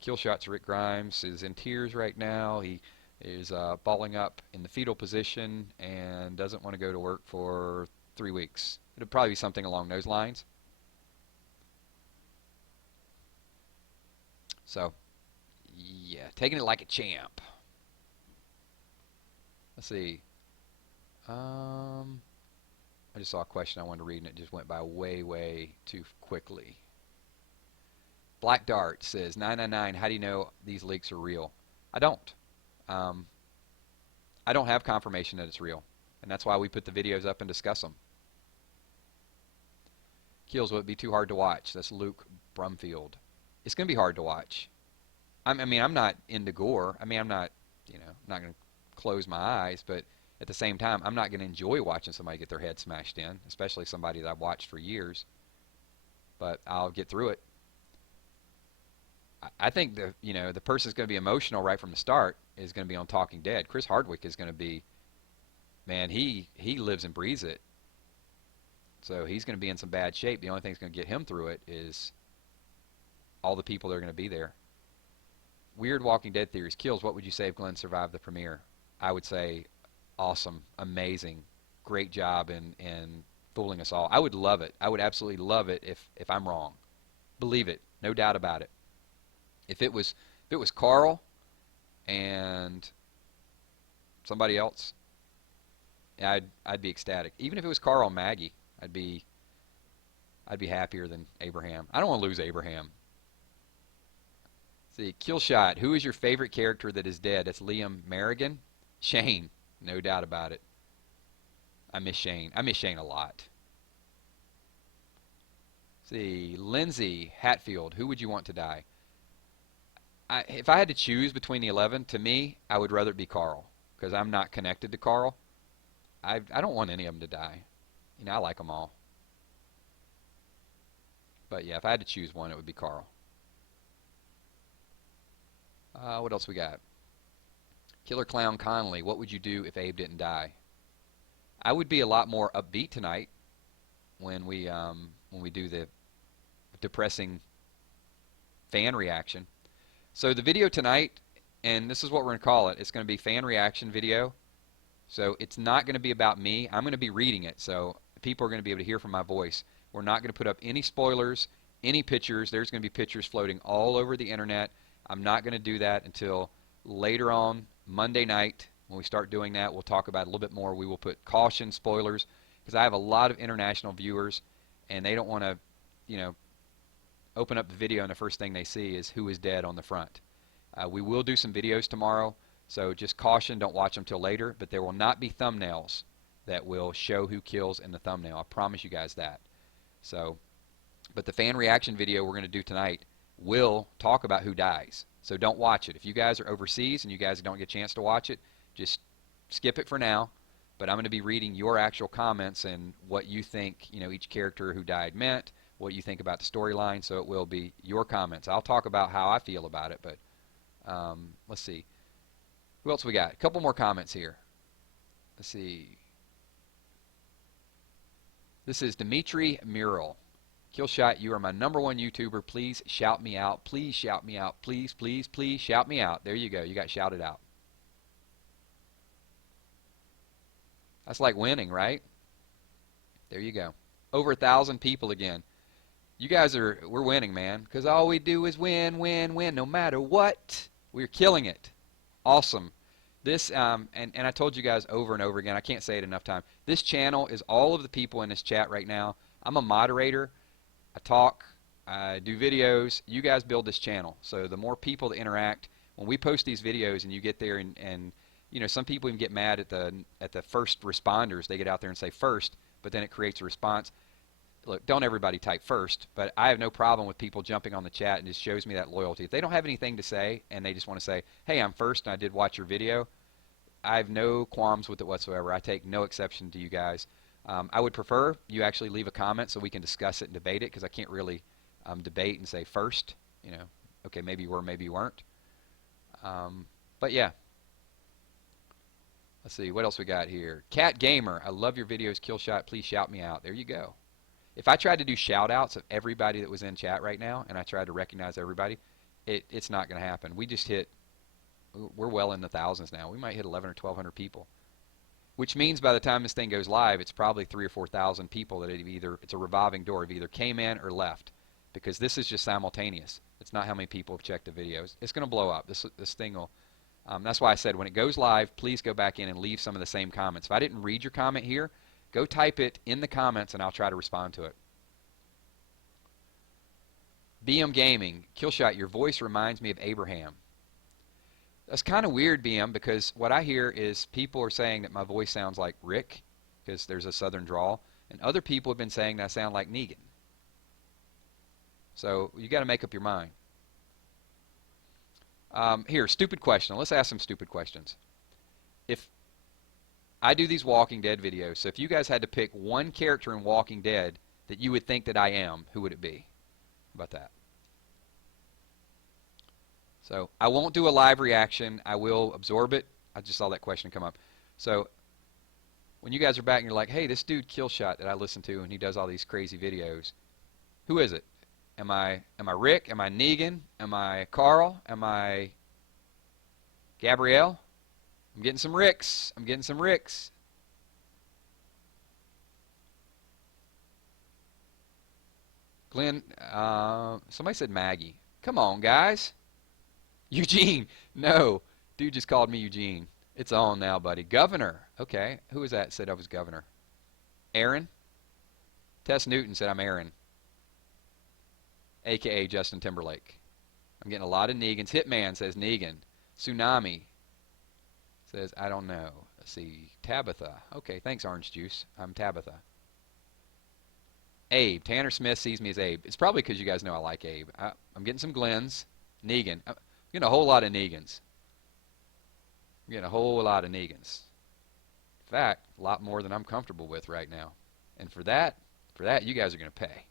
kill shots. Rick Grimes is in tears right now. He is balling up in the fetal position and doesn't want to go to work for 3 weeks. It'll probably be something along those lines. So, yeah, taking it like a champ. Let's see. I just saw a question I wanted to read, and it just went by way, way too quickly. Black Dart says, 999, how do you know these leaks are real? I don't. I don't have confirmation that it's real, and that's why we put the videos up and discuss them. Kills would be too hard to watch. That's Luke Brumfield. It's going to be hard to watch. I mean, I'm not into gore. I mean, I'm not, not going to close my eyes, but at the same time, I'm not going to enjoy watching somebody get their head smashed in, especially somebody that I've watched for years. But I'll get through it. I think the person's going to be emotional right from the start is going to be on Talking Dead. Chris Hardwick is going to be man, he lives and breathes it. So he's going to be in some bad shape. The only thing that's going to get him through it is all the people that are going to be there. Weird Walking Dead theories. Kills, what would you say if Glenn survived the premiere? I would say awesome, amazing, great job in fooling us all. I would love it. I would absolutely love it if I'm wrong. Believe it, no doubt about it. If it was Carl and somebody else, I'd be ecstatic. Even if it was Carl and Maggie, I'd be happier than Abraham. I don't want to lose Abraham. See, kill shot. Who is your favorite character that is dead? That's Liam Merrigan. Shane, no doubt about it. I miss Shane. I miss Shane a lot. See, Lindsay Hatfield. Who would you want to die? If I had to choose between the 11, to me, I would rather it be Carl, because I'm not connected to Carl. I don't want any of them to die. You know, I like them all. But yeah, if I had to choose one, it would be Carl. What else we got? Killer Clown Connolly. What would you do if Abe didn't die? I would be a lot more upbeat tonight when we do the depressing fan reaction. So the video tonight, and this is what we're going to call it, it's going to be fan reaction video. So it's not going to be about me. I'm going to be reading it, so people are going to be able to hear from my voice. We're not going to put up any spoilers, any pictures. There's going to be pictures floating all over the internet. I'm not going to do that until later on Monday night. When we start doing that, we'll talk about it a little bit more. We will put caution, spoilers, because I have a lot of international viewers, and they don't want to, you know, open up the video and the first thing they see is who is dead on the front. We will do some videos tomorrow, so just caution, don't watch them till later, but there will not be thumbnails that will show who kills in the thumbnail. I promise you guys that. So, but the fan reaction video we're going to do tonight will talk about who dies. So don't watch it. If you guys are overseas and you guys don't get a chance to watch it, just skip it for now. But I'm going to be reading your actual comments and what you think, you know, each character who died meant, what you think about the storyline. So it will be your comments. I'll talk about how I feel about it, but let's see. Who else we got? A couple more comments here. Let's see. This is Dimitri Mural. Killshot, you are my #1 YouTuber. Please shout me out. Please shout me out. Please, please, please shout me out. There you go. You got shouted out. That's like winning, right? There you go. Over 1,000 people again. You guys we're winning, man. Because all we do is win, win, win, no matter what. We're killing it. Awesome. This, and I told you guys over and over again, I can't say it enough time. This channel is all of the people in this chat right now. I'm a moderator. I talk, I do videos. You guys build this channel. So the more people that interact, when we post these videos and you get there and you know, some people even get mad at the first responders. They get out there and say first, but then it creates a response. Look, don't everybody type first, but I have no problem with people jumping on the chat, and it just shows me that loyalty. If they don't have anything to say and they just want to say, hey, I'm first and I did watch your video, I have no qualms with it whatsoever. I take no exception to you guys. I would prefer you actually leave a comment so we can discuss it and debate it, because I can't really debate and say first, you know, okay, maybe you were, maybe you weren't. But yeah. Let's see, what else we got here? Cat Gamer, I love your videos, Killshot, please shout me out. There you go. If I tried to do shout outs of everybody that was in chat right now and I tried to recognize everybody, it's not going to happen. We just hit, we're well in the thousands now. We might hit 11 or 1,200 people. Which means by the time this thing goes live, it's probably 3,000 or 4,000 people that it's a revolving door, have either came in or left, because this is just simultaneous. It's not how many people have checked the videos. It's going to blow up. This thing will. That's why I said when it goes live, please go back in and leave some of the same comments. If I didn't read your comment here, go type it in the comments and I'll try to respond to it. BM Gaming, Killshot, your voice reminds me of Abraham. That's kind of weird, BM, because what I hear is people are saying that my voice sounds like Rick, because there's a southern drawl, and other people have been saying that I sound like Negan. So you got to make up your mind. Here, stupid question. Let's ask some stupid questions. If I do these Walking Dead videos, so if you guys had to pick one character in Walking Dead that you would think that I am, who would it be? How about that? So I won't do a live reaction. I will absorb it. I just saw that question come up. So when you guys are back and you're like, hey, this dude Killshot that I listen to and he does all these crazy videos, who is it? Am I Rick? Am I Negan? Am I Carl? Am I Gabrielle? I'm getting some Ricks. I'm getting some Ricks. Glenn, somebody said Maggie. Come on, guys. Eugene. No, dude just called me Eugene. It's on now, buddy. Governor. Okay, who was that said I was governor? Aaron? Tess Newton said I'm Aaron, a.k.a. Justin Timberlake. I'm getting a lot of Negans. Hitman says Negan. Tsunami says, I don't know. Let's see. Tabitha. Okay, thanks, Orange Juice. I'm Tabitha. Abe. Tanner Smith sees me as Abe. It's probably because you guys know I like Abe. I'm getting some Glens. Negan. I'm getting a whole lot of Negans. I'm getting a whole lot of Negans. In fact, a lot more than I'm comfortable with right now. And for that, you guys are going to pay.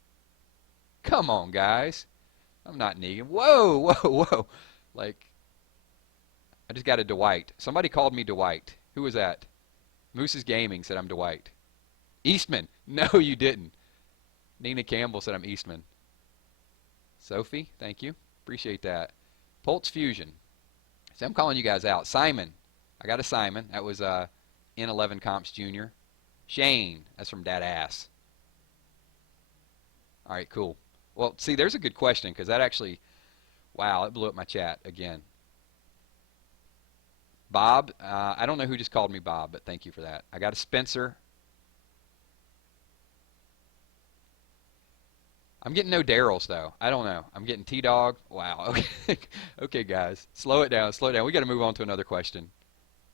Come on, guys. I'm not Negan. Whoa, whoa, whoa. Like, I just got a Dwight. Somebody called me Dwight. Who was that? Moose's Gaming said I'm Dwight. Eastman. No, you didn't. Nina Campbell said I'm Eastman. Sophie, thank you. Appreciate that. Pulse Fusion. See, I'm calling you guys out. Simon. I got a Simon. That was N11 Comps Jr. Shane. That's from Dad Ass. All right, cool. Well, see, there's a good question because that actually, wow, it blew up my chat again. Bob. I don't know who just called me Bob, but thank you for that. I got a Spencer. I'm getting no Daryls, though. I don't know. I'm getting T-Dog. Wow. Okay. Okay, guys. Slow it down. Slow it down. We got to move on to another question.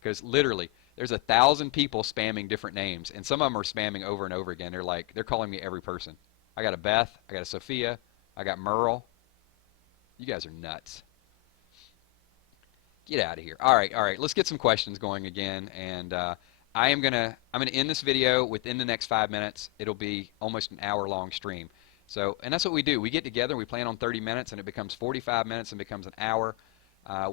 Because literally, there's 1,000 people spamming different names. And some of them are spamming over and over again. They're calling me every person. I got a Beth. I got a Sophia. I got Merle. You guys are nuts. Get out of here. All right, all right. Let's get some questions going again. And I'm gonna end this video within the next 5 minutes. It'll be almost an hour-long stream. So, and that's what we do. We get together, we plan on 30 minutes, and it becomes 45 minutes and becomes an hour.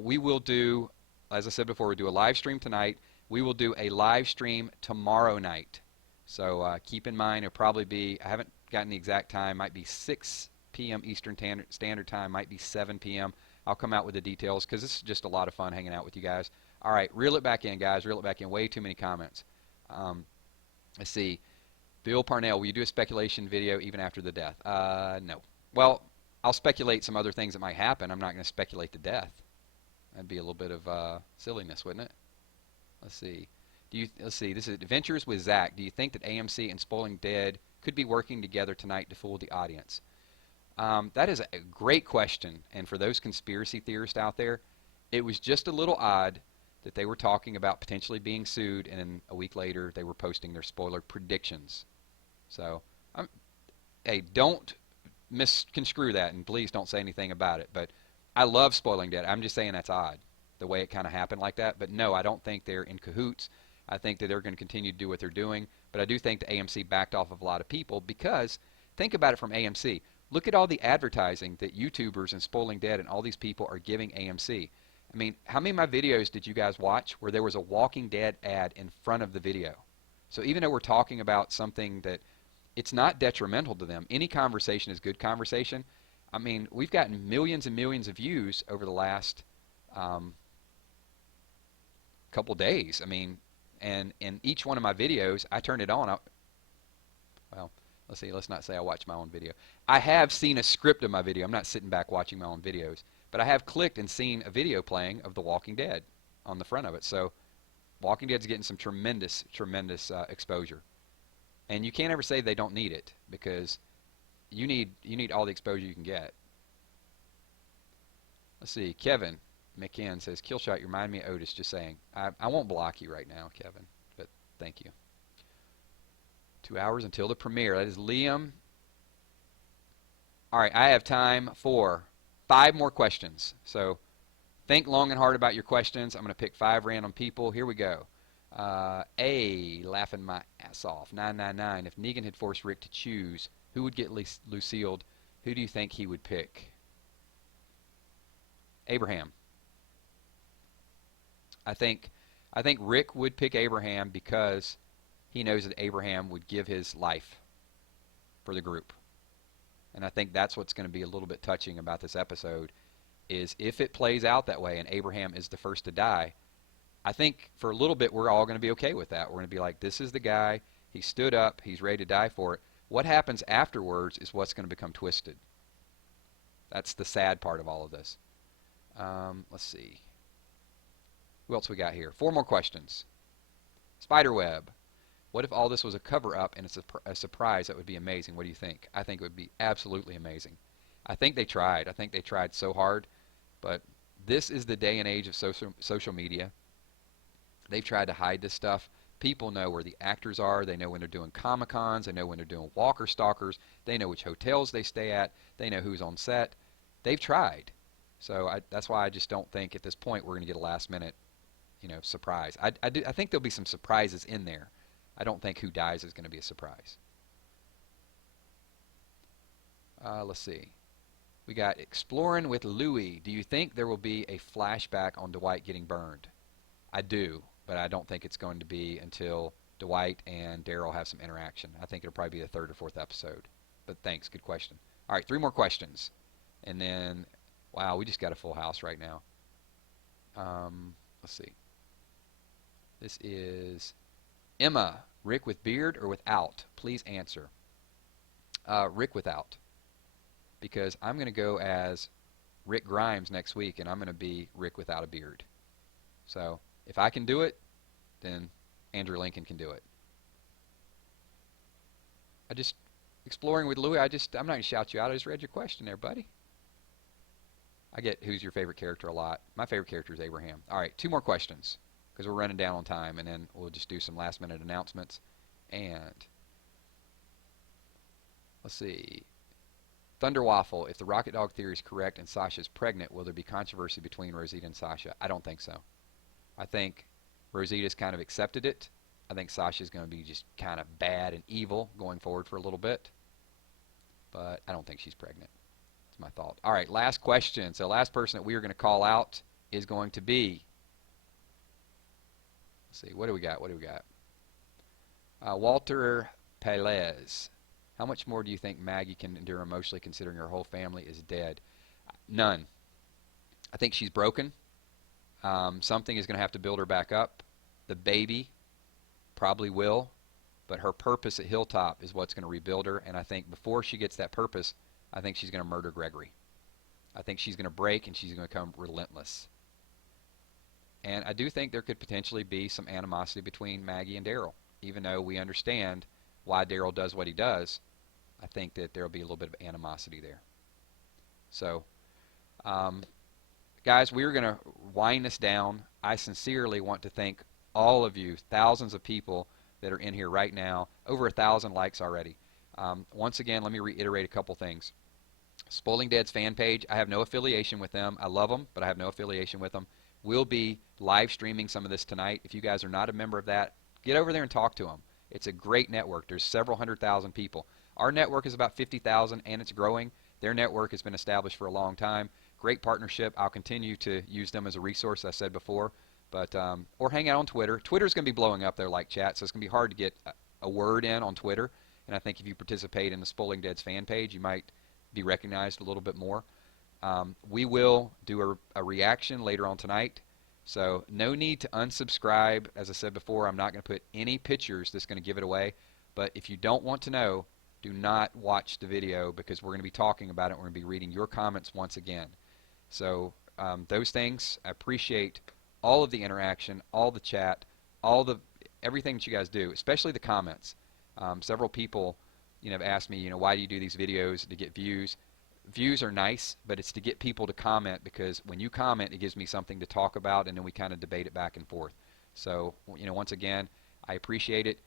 We will do, as I said before, we do a live stream tonight. We will do a live stream tomorrow night. So keep in mind, it'll probably be, I haven't gotten the exact time, might be 6 p.m. Eastern Standard Time, might be 7 p.m. I'll come out with the details because this is just a lot of fun hanging out with you guys. All right, reel it back in, guys. Reel it back in. Way too many comments. Let's see. Bill Parnell, will you do a speculation video even after the death? No. Well, I'll speculate some other things that might happen. I'm not going to speculate the death. That'd be a little bit of silliness, wouldn't it? Let's see. Let's see. This is Adventures with Zach. Do you think that AMC and Spoiling Dead could be working together tonight to fool the audience? That is a great question. And for those conspiracy theorists out there, it was just a little odd that they were talking about potentially being sued, and then a week later they were posting their spoiler predictions. So, hey, don't misconstrue that, and please don't say anything about it. But I love Spoiling Dead. I'm just saying that's odd, the way it kind of happened like that. But no, I don't think they're in cahoots. I think that they're going to continue to do what they're doing. But I do think the AMC backed off of a lot of people because, think about it from AMC. Look at all the advertising that YouTubers and Spoiling Dead and all these people are giving AMC. I mean, how many of my videos did you guys watch where there was a Walking Dead ad in front of the video? So even though we're talking about something that it's not detrimental to them, any conversation is good conversation. I mean, we've gotten millions and millions of views over the last couple days. I mean, and in each one of my videos, I turn it on. Well, let's see. Let's not say I watch my own video. I have seen a script of my video. I'm not sitting back watching my own videos. But I have clicked and seen a video playing of The Walking Dead on the front of it. So Walking Dead's getting some tremendous, tremendous exposure. And you can't ever say they don't need it because you need all the exposure you can get. Let's see. Kevin McKinn says, Killshot, you remind me of Otis. Just saying. I won't block you right now, Kevin. But thank you. 2 hours until the premiere. That is Liam. All right. I have time for 5 more questions. So think long and hard about your questions. I'm going to pick 5 random people. Here we go. Laughing my ass off. 999. If Negan had forced Rick to choose, who would get Lucille? Who do you think he would pick? Abraham. I think Rick would pick Abraham because he knows that Abraham would give his life for the group. And I think that's what's going to be a little bit touching about this episode, is if it plays out that way and Abraham is the first to die, I think for a little bit we're all going to be okay with that. We're going to be like, this is the guy, he stood up, he's ready to die for it. What happens afterwards is what's going to become twisted. That's the sad part of all of this. Let's see. Who else we got here? 4 more questions. Spiderweb. What if all this was a cover-up and it's a surprise? That would be amazing. What do you think? I think it would be absolutely amazing. I think they tried. I think they tried so hard. But this is the day and age of social media. They've tried to hide this stuff. People know where the actors are. They know when they're doing Comic-Cons. They know when they're doing Walker Stalkers. They know which hotels they stay at. They know who's on set. They've tried. So that's why I just don't think at this point we're going to get a last-minute, surprise. I think there'll be some surprises in there. I don't think who dies is going to be a surprise. Let's see. We got Exploring with Louie. Do you think there will be a flashback on Dwight getting burned? I do, but I don't think it's going to be until Dwight and Daryl have some interaction. I think it'll probably be the 3rd or 4th episode. But thanks, good question. All right, 3 more questions. And then, wow, we just got a full house right now. Let's see. This is Emma. Rick with beard or without? Please answer. Rick without. Because I'm going to go as Rick Grimes next week, and I'm going to be Rick without a beard. So if I can do it, then Andrew Lincoln can do it. Exploring with Louie, I'm not going to shout you out. I just read your question there, buddy. I get who's your favorite character a lot. My favorite character is Abraham. All right, 2 more questions because we're running down on time, and then we'll just do some last-minute announcements. And let's see. Thunder Waffle, if the Rocket Dog theory is correct and Sasha's pregnant, will there be controversy between Rosita and Sasha? I don't think so. I think Rosita's kind of accepted it. I think Sasha's going to be just kind of bad and evil going forward for a little bit. But I don't think she's pregnant. That's my thought. All right, last question. So last person that we are going to call out is going to be, let's see, what do we got? Walter Pelez. How much more do you think Maggie can endure emotionally considering her whole family is dead? None. I think she's broken. Something is going to have to build her back up. The baby probably will, but her purpose at Hilltop is what's going to rebuild her, and I think before she gets that purpose, I think she's going to murder Gregory. I think she's going to break, and she's going to become relentless. And I do think there could potentially be some animosity between Maggie and Daryl, even though we understand why Daryl does what he does. I think that there will be a little bit of animosity there. So, guys, we're going to wind this down. I sincerely want to thank all of you, thousands of people that are in here right now, over 1,000 likes already. Once again, let me reiterate a couple things. Spoiling Dead's fan page, I have no affiliation with them. I love them, but I have no affiliation with them. We'll be live streaming some of this tonight. If you guys are not a member of that, get over there and talk to them. It's a great network. There's several 100,000 people. Our network is about 50,000, and it's growing. Their network has been established for a long time. Great partnership. I'll continue to use them as a resource, as I said before. But or hang out on Twitter. Twitter's going to be blowing up their like chat, so it's going to be hard to get a word in on Twitter. And I think if you participate in the Spoiling Dead's fan page, you might be recognized a little bit more. We will do a reaction later on tonight. So no need to unsubscribe. As I said before, I'm not going to put any pictures that's going to give it away. But if you don't want to know, do not watch the video because we're going to be talking about it. We're going to be reading your comments once again. So those things, I appreciate all of the interaction, all the chat, everything that you guys do, especially the comments. Several people, have asked me, why do you do these videos to get views? Views are nice, but it's to get people to comment because when you comment, it gives me something to talk about, and then we kind of debate it back and forth. So, once again, I appreciate it.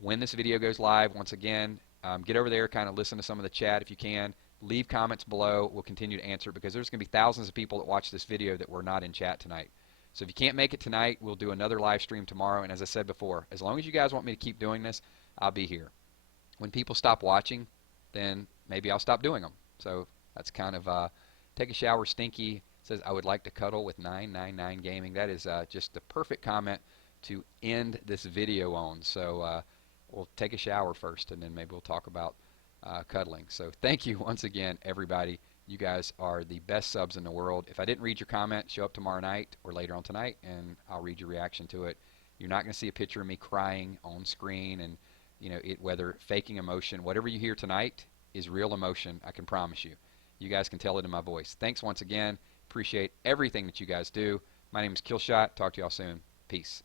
When this video goes live, once again, get over there, kind of listen to some of the chat if you can. Leave comments below. We'll continue to answer because there's going to be thousands of people that watch this video that were not in chat tonight. So if you can't make it tonight, we'll do another live stream tomorrow. And as I said before, as long as you guys want me to keep doing this, I'll be here. When people stop watching, then maybe I'll stop doing them. So that's kind of Take a Shower Stinky says, I would like to cuddle with 999 Gaming. That is just the perfect comment to end this video on. So we'll take a shower first, and then maybe we'll talk about cuddling. So thank you once again, everybody. You guys are the best subs in the world. If I didn't read your comment, show up tomorrow night or later on tonight, and I'll read your reaction to it. You're not going to see a picture of me crying on screen, and whether faking emotion, whatever you hear tonight is real emotion. I can promise you. You guys can tell it in my voice. Thanks once again. Appreciate everything that you guys do. My name is Killshot. Talk to y'all soon. Peace.